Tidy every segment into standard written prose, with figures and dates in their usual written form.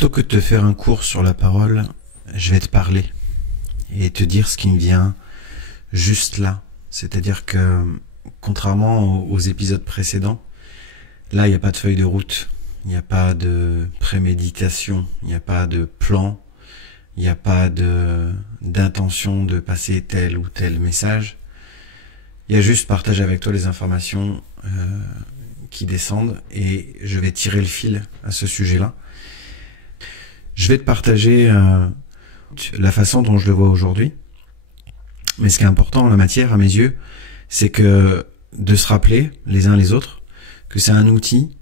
Plutôt que de te faire un cours sur la parole, je vais te parler et te dire ce qui me vient juste là. C'est-à-dire que, contrairement aux épisodes précédents, là, il n'y a pas de feuille de route, il n'y a pas de préméditation, il n'y a pas de plan, il n'y a pas d'intention de passer tel ou tel message. Il y a juste partager avec toi les informations qui descendent et je vais tirer le fil à ce sujet-là. Je vais te partager la façon dont je le vois aujourd'hui. Mais ce qui est important en la matière, à mes yeux, c'est que de se rappeler les uns les autres que c'est un outil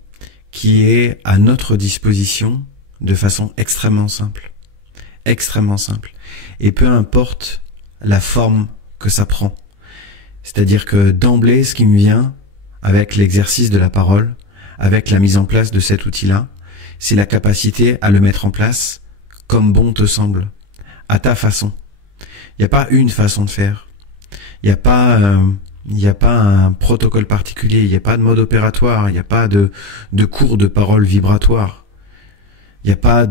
qui est à notre disposition de façon extrêmement simple. Extrêmement simple. Et peu importe la forme que ça prend. C'est-à-dire que d'emblée, ce qui me vient avec l'exercice de la parole, avec la mise en place de cet outil-là, c'est la capacité à le mettre en place comme bon te semble, à ta façon. Il n'y a pas une façon de faire. Il n'y a pas un protocole particulier, il n'y a pas de mode opératoire, il n'y a pas de cours de parole vibratoire. Il n'y a pas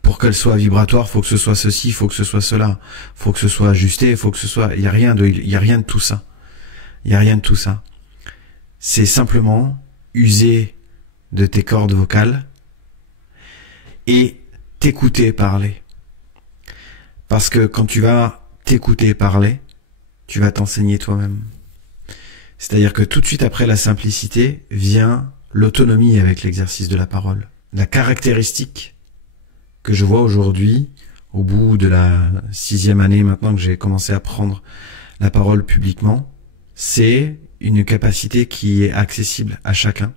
pour qu'elle soit vibratoire, faut que ce soit ceci, faut que ce soit cela, faut que ce soit ajusté, faut que ce soit, il y a rien de tout ça. Il y a rien de tout ça. C'est simplement user de tes cordes vocales et t'écouter parler. Parce que quand tu vas t'écouter parler, tu vas t'enseigner toi-même. C'est-à-dire que tout de suite après la simplicité vient l'autonomie avec l'exercice de la parole. La caractéristique que je vois aujourd'hui, au bout de la 6e année maintenant que j'ai commencé à prendre la parole publiquement, c'est une capacité qui est accessible à chacun,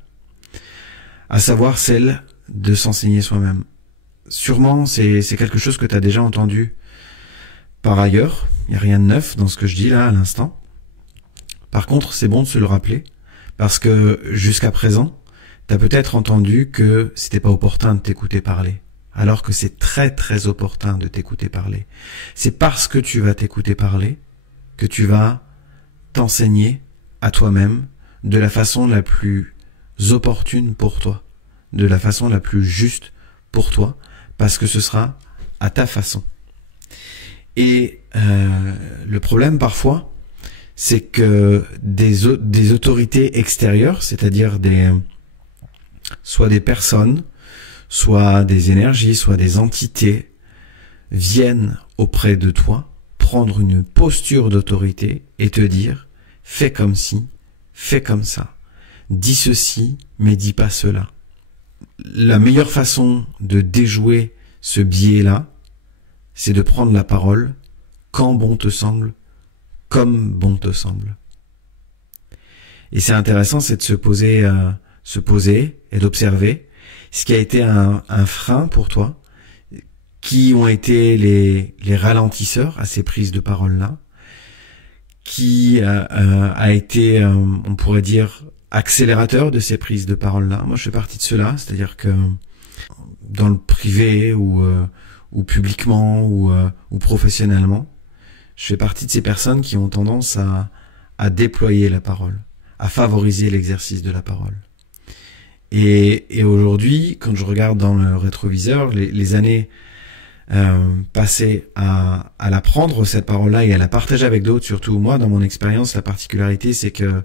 à savoir celle de s'enseigner soi-même. Sûrement, c'est quelque chose que tu as déjà entendu par ailleurs, il n'y a rien de neuf dans ce que je dis là à l'instant. Par contre, c'est bon de se le rappeler, parce que jusqu'à présent, tu as peut-être entendu que c'était pas opportun de t'écouter parler, alors que c'est très très opportun de t'écouter parler. C'est parce que tu vas t'écouter parler que tu vas t'enseigner à toi-même de la façon la plus opportune pour toi, de la façon la plus juste pour toi, parce que ce sera à ta façon. Et le problème parfois, c'est que des autorités extérieures, c'est-à-dire soit des personnes, soit des énergies, soit des entités, viennent auprès de toi prendre une posture d'autorité et te dire « fais comme ci, fais comme ça, dis ceci, mais dis pas cela ». La meilleure façon de déjouer ce biais-là, c'est de prendre la parole quand bon te semble, comme bon te semble. Et c'est intéressant, c'est de se poser et d'observer ce qui a été un frein pour toi, qui ont été les ralentisseurs à ces prises de parole-là, qui a été, on pourrait dire, accélérateur de ces prises de parole-là. Moi, je fais partie de ceux-là, c'est-à-dire que dans le privé ou publiquement ou professionnellement, je fais partie de ces personnes qui ont tendance à déployer la parole, à favoriser l'exercice de la parole. Et aujourd'hui, quand je regarde dans le rétroviseur, les années passées à l'apprendre, cette parole-là, et à la partager avec d'autres, surtout moi, dans mon expérience, la particularité, c'est que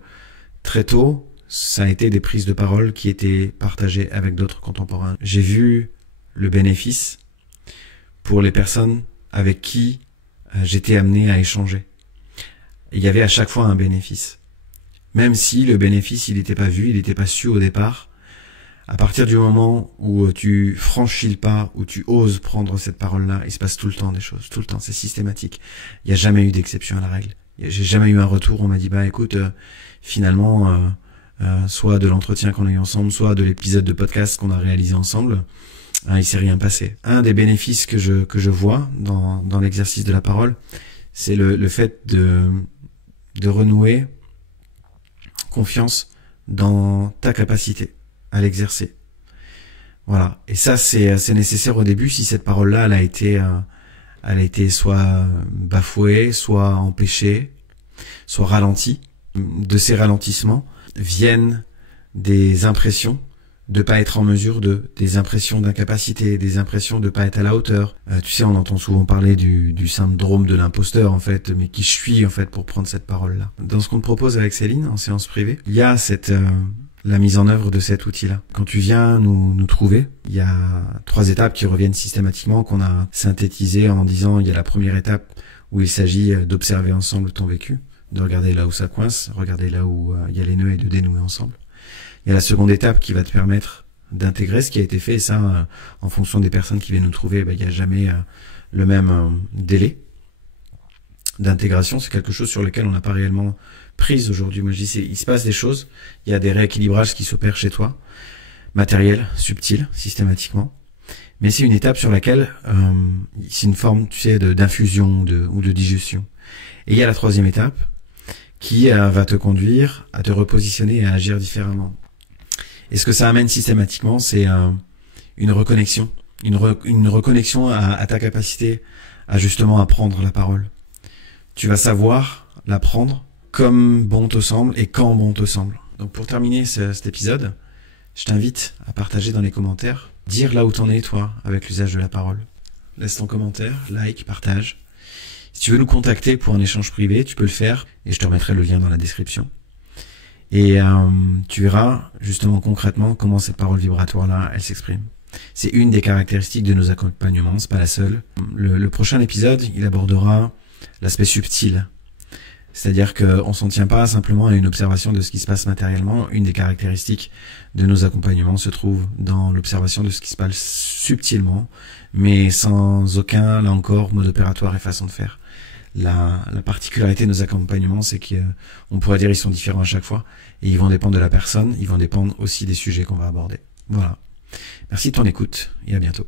très tôt, ça a été des prises de parole qui étaient partagées avec d'autres contemporains. J'ai vu le bénéfice pour les personnes avec qui j'étais amené à échanger. Il y avait à chaque fois un bénéfice. Même si le bénéfice, il n'était pas vu, il n'était pas su au départ, à partir du moment où tu franchis le pas, où tu oses prendre cette parole-là, il se passe tout le temps des choses, tout le temps, c'est systématique. Il n'y a jamais eu d'exception à la règle. J'ai jamais eu un retour, on m'a dit, bah écoute, finalement, soit de l'entretien qu'on a eu ensemble, soit de l'épisode de podcast qu'on a réalisé ensemble, il s'est rien passé. Un des bénéfices que je vois dans l'exercice de la parole, c'est le fait de renouer confiance dans ta capacité à l'exercer. Voilà. Et ça, c'est nécessaire au début si cette parole-là, elle a été soit bafouée, soit empêchée, soit ralentie. De ces ralentissements viennent des impressions de pas être en mesure des impressions d'incapacité, des impressions de pas être à la hauteur. Tu sais, on entend souvent parler du syndrome de l'imposteur, en fait, mais qui je suis, en fait, pour prendre cette parole-là. Dans ce qu'on te propose avec Céline, en séance privée, il y a la mise en œuvre de cet outil-là. Quand tu viens nous trouver, il y a 3 étapes qui reviennent systématiquement, qu'on a synthétisées en disant, il y a la première étape où il s'agit d'observer ensemble ton vécu, de regarder là où ça coince, regarder là où il y a les nœuds et de dénouer ensemble. Il y a la seconde étape qui va te permettre d'intégrer ce qui a été fait, et ça, en fonction des personnes qui viennent nous trouver, il n'y a jamais le même délai d'intégration. C'est quelque chose sur lequel on n'a pas réellement prise aujourd'hui. Moi je dis, il se passe des choses, il y a des rééquilibrages qui s'opèrent chez toi, matériels, subtils, systématiquement, mais c'est une étape sur laquelle c'est une forme, tu sais, d'infusion ou de digestion. Et il y a la troisième étape qui va te conduire à te repositionner et à agir différemment. Et ce que ça amène systématiquement, c'est une reconnexion, une reconnexion à ta capacité à justement apprendre la parole. Tu vas savoir l'apprendre comme bon te semble et quand bon te semble. Donc pour terminer cet épisode, je t'invite à partager dans les commentaires, dire là où t'en es toi avec l'usage de la parole. Laisse ton commentaire, like, partage. Si tu veux nous contacter pour un échange privé, tu peux le faire et je te remettrai le lien dans la description. Et tu verras justement concrètement comment cette parole vibratoire-là, elle s'exprime. C'est une des caractéristiques de nos accompagnements, c'est pas la seule. Le prochain épisode, il abordera l'aspect subtil. C'est-à-dire qu'on s'en tient pas simplement à une observation de ce qui se passe matériellement. Une des caractéristiques de nos accompagnements se trouve dans l'observation de ce qui se passe subtilement, mais sans aucun, là encore, mode opératoire et façon de faire. La particularité de nos accompagnements, c'est qu'on pourrait dire qu'ils sont différents à chaque fois, et ils vont dépendre de la personne, ils vont dépendre aussi des sujets qu'on va aborder. Voilà. Merci de ton écoute, et à bientôt.